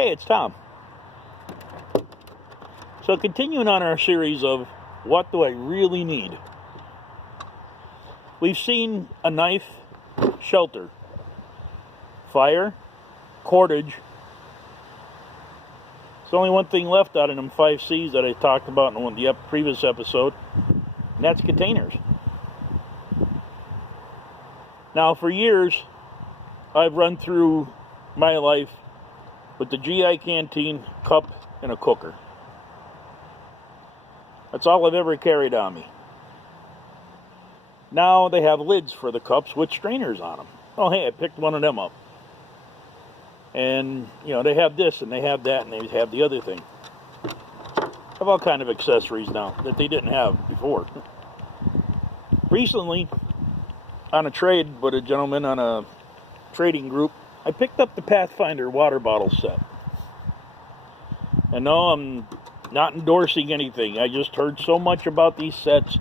Hey, it's Tom. So continuing on our series of what do I really need? We've seen a knife, shelter, fire, cordage. There's only one thing left out of them 5 C's that I talked about in the previous episode, and that's containers. Now, for years, I've run through my life with the GI canteen, cup, and a cooker. That's all I've ever carried on me. Now they have lids for the cups with strainers on them. Oh, hey, I picked one of them up. And, they have this and they have that and they have the other thing. They have all kind of accessories now that they didn't have before. Recently, on a trade with a gentleman on a trading group, I picked up the Pathfinder water bottle set. And no, I'm not endorsing anything. I just heard so much about these sets.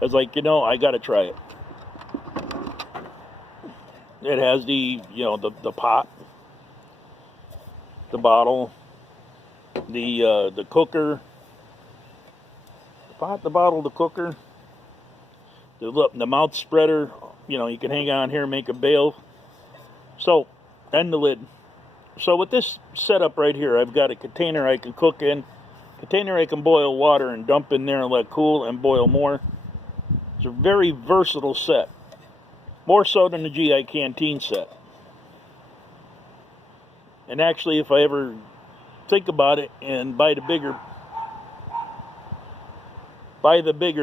I was like, I got to try it. It has the pot, the bottle, the cooker, the pot, the bottle, the cooker, the mouth spreader. You can hang on here and make a bail. So, and the lid. So with this setup right here, I've got a container I can cook in, container I can boil water and dump in there and let cool and boil more. It's a very versatile set, more so than the GI canteen set. And actually, if I ever think about it and buy the bigger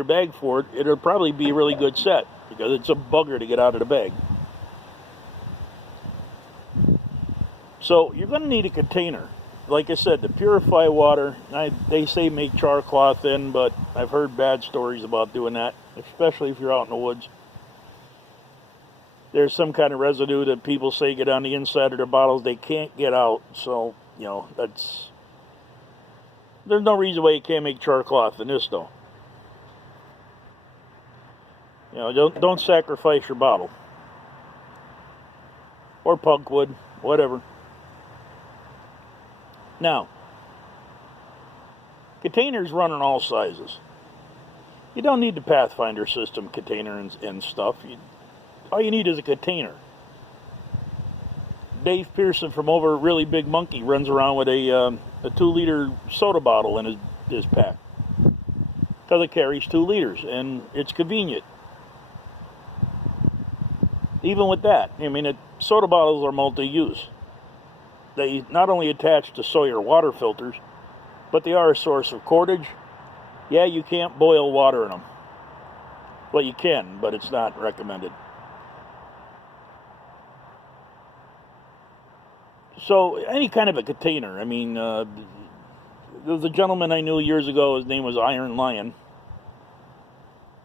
bag for it, it'll probably be a really good set because it's a bugger to get out of the bag. So you're going to need a container. Like I said, to purify water. They say make char cloth in, but I've heard bad stories about doing that, especially if you're out in the woods. There's some kind of residue that people say get on the inside of their bottles they can't get out. So, there's no reason why you can't make char cloth in this, though. Don't sacrifice your bottle. Or pugwood, whatever. Now, containers run in all sizes. You don't need the Pathfinder system container and stuff. All you need is a container. Dave Pearson from over Really Big Monkey runs around with a 2-liter soda bottle in his pack. Because it carries 2 liters and it's convenient. Even with that, soda bottles are multi-use. They not only attach to Sawyer water filters, but they are a source of cordage. Yeah, you can't boil water in them. Well, you can, but it's not recommended. So, any kind of a container. There was a gentleman I knew years ago, his name was Iron Lion.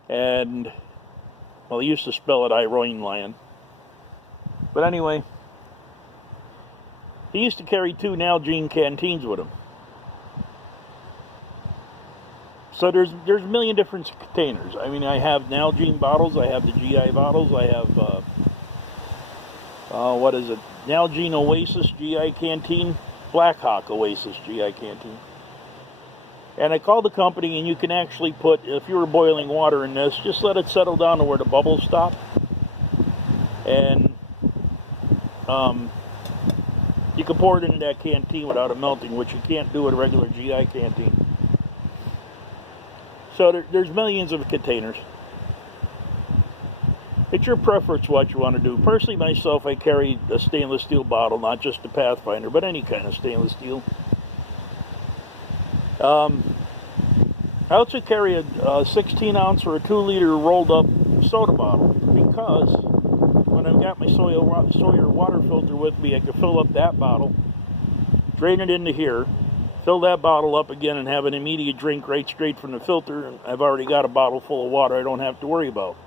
And, he used to spell it Iron Lion. But anyway, he used to carry 2 Nalgene canteens with him. So there's a million different containers. I have Nalgene bottles, I have the GI bottles, I have, Nalgene Oasis GI canteen, Blackhawk Oasis GI canteen. And I called the company, and you can actually put, if you were boiling water in this, just let it settle down to where the bubbles stop. And you can pour it into that canteen without it melting, which you can't do with a regular GI canteen. So there's millions of containers. It's your preference what you want to do. Personally, myself, I carry a stainless steel bottle, not just the Pathfinder, but any kind of stainless steel. I also carry a 16-ounce or a 2-liter rolled-up soda bottle because when I've got my Sawyer water filter with me, I can fill up that bottle, drain it into here, fill that bottle up again, and have an immediate drink right straight from the filter. And I've already got a bottle full of water I don't have to worry about.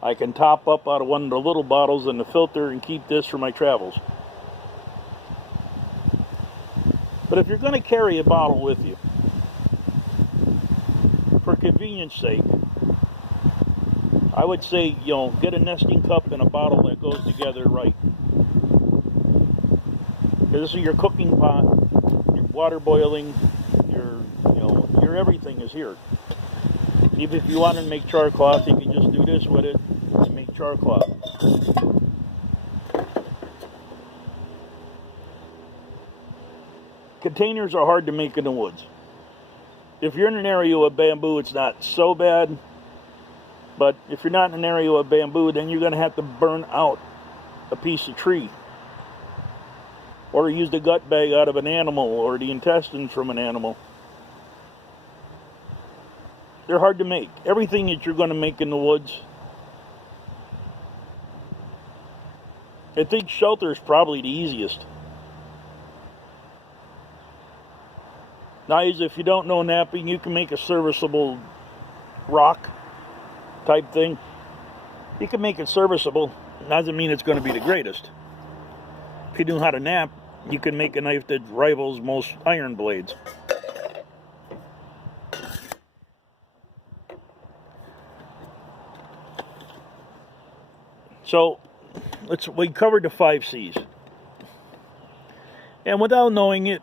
I can top up out of one of the little bottles in the filter and keep this for my travels. But if you're going to carry a bottle with you, for convenience sake, I would say, get a nesting cup and a bottle that goes together right. Because this is your cooking pot, your water boiling, your, your everything is here. Even if you want to make char cloth, you can just do this with it and make char cloth. Containers are hard to make in the woods. If you're in an area with bamboo, it's not so bad. But if you're not in an area with bamboo, then you're going to have to burn out a piece of tree. Or use the gut bag out of an animal or the intestines from an animal. They're hard to make. Everything that you're going to make in the woods. I think shelter is probably the easiest. Now, if you don't know napping, you can make a serviceable rock type thing. You can make it serviceable. Doesn't mean it's going to be the greatest. If you know how to nap, you can make a knife that rivals most iron blades. So, we covered the 5 C's. And without knowing it,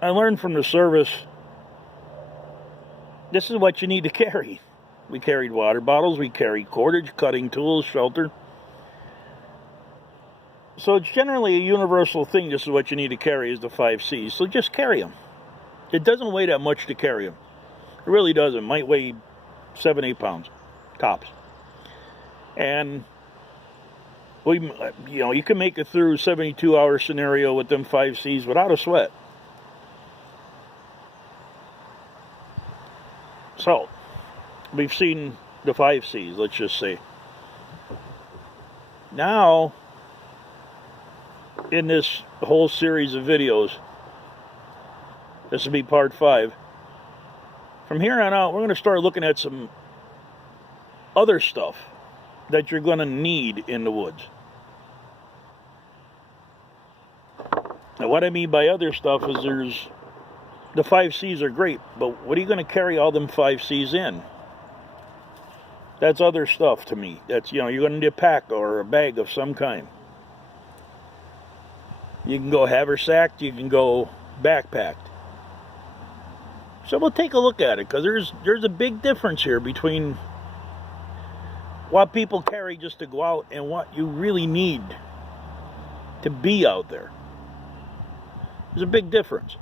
I learned from the service, this is what you need to carry. We carried water bottles, we carried cordage, cutting tools, shelter. So it's generally a universal thing, this is what you need to carry, is the 5 C's. So just carry them. It doesn't weigh that much to carry them. It really doesn't. It might weigh 7-8 pounds, tops. And you can make it through a 72-hour scenario with them 5 C's without a sweat. So, we've seen the 5 C's, let's just say. Now, in this whole series of videos, this will be part 5. From here on out, we're going to start looking at some other stuff that you're going to need in the woods. Now, what I mean by other stuff is the 5 C's are great, but what are you going to carry all them 5 C's in? That's other stuff to me. That's, you're going to need a pack or a bag of some kind. You can go haversacked, you can go backpacked. So we'll take a look at it, because there's a big difference here between what people carry just to go out and what you really need to be out there. There's a big difference.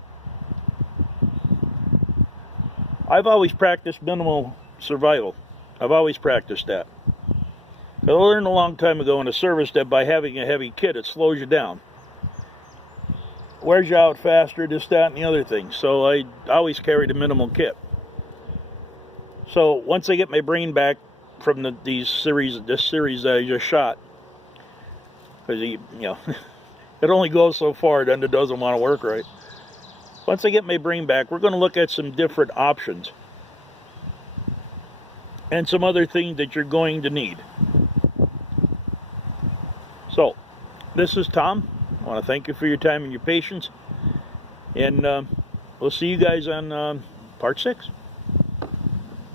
I've always practiced minimal survival. I've always practiced that. I learned a long time ago in the service that by having a heavy kit, it slows you down. Wears you out faster, this, that, and the other thing. So I always carried a minimal kit. So once I get my brain back from this series that I just shot, because it only goes so far, then it doesn't want to work right. Once I get my brain back, we're going to look at some different options and some other things that you're going to need. So, this is Tom. I want to thank you for your time and your patience, and we'll see you guys on part 6.